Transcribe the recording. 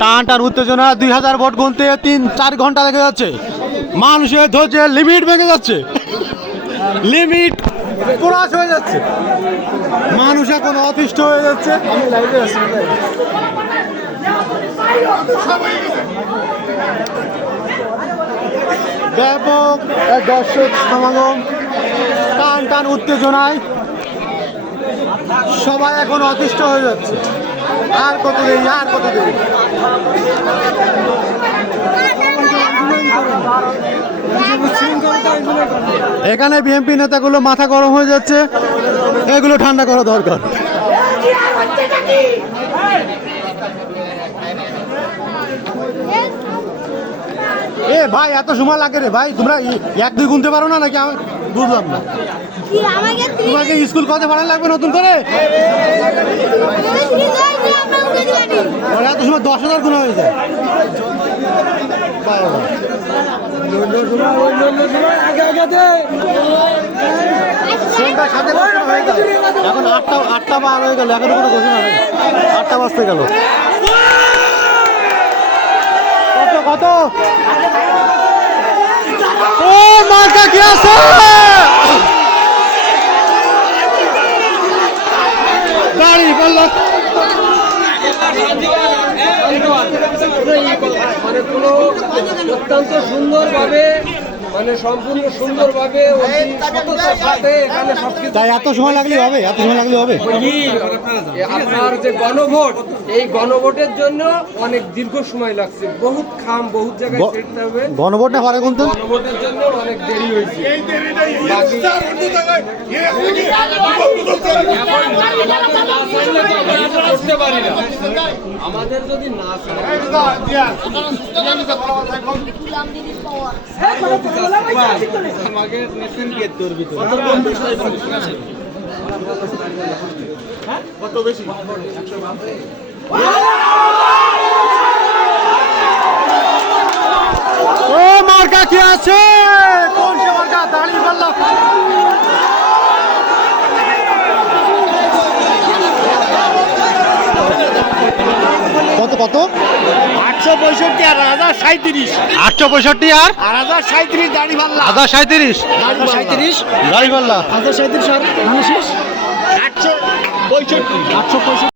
টান টান উত্তেজনা, 2000 ভোট গুনতে 3-4 ঘন্টা লেগে যাচ্ছে। মানুষের ধৈর্যের লিমিট ভেঙে যাচ্ছে, লিমিট ক্রস হয়ে যাচ্ছে, মানুষ এখন অতিষ্ঠ হয়ে যাচ্ছে। আমি লাইভে আছি। ব্যাপক এক দর্শক সমাগম, টান টান উত্তেজনায় সবাই এখন অতিষ্ঠ হয়ে যাচ্ছে। আর কত দেরি, আর কত দেরি। এখানে বিএনপি নেতাগুলো মাথা গরম হয়ে যাচ্ছে, এগুলো ঠান্ডা করা দরকার। এ ভাই, এত সময় লাগে রে ভাই, তোমরা 1-2 গুনতে পারো না নাকি? আমি বুঝলাম না। তোমাকে স্কুল কত ভাড়া লাগবে নতুন করে? এত সময় 10,000 গুণ হয়ে যায়। এখন 8টা বার হয়ে গেল, এখনো কোনো ঘোষণা নেই। 8টা বাজতে গেল। কত কত? ও মার্কা কি আছে? দাঁড়ি বললো মানে পুরো অত্যন্ত সুন্দরভাবে, মানে সম্পূর্ণ সুন্দরভাবে সততার সাথে এখানে সবকিছু। তাই এত সময় লাগলে হবে? এত সময় লাগলে হবে? আপনার যে গণভোট, এই গণভোটের জন্য অনেক দীর্ঘ সময় লাগছে, বহুত খাম, বহুত জায়গায় ফেরতে হবে। গণভোট না পারে কোনটা? গণভোটের জন্য অনেক দেরি হয়েছে। করতে পারি না, আমাদের যদি না আমাকে নেছেন কে তোর ভিতরে কত বেশি? ও মার্কা কি আছে? কোন সে মার্কা? দাঁড়ি বললো কত কত? 865 আর 1037। 865 আর 1037 দাড়ি পাল্লা। 1037 দাঁড়ি পাল্লা। 1037 আর 865।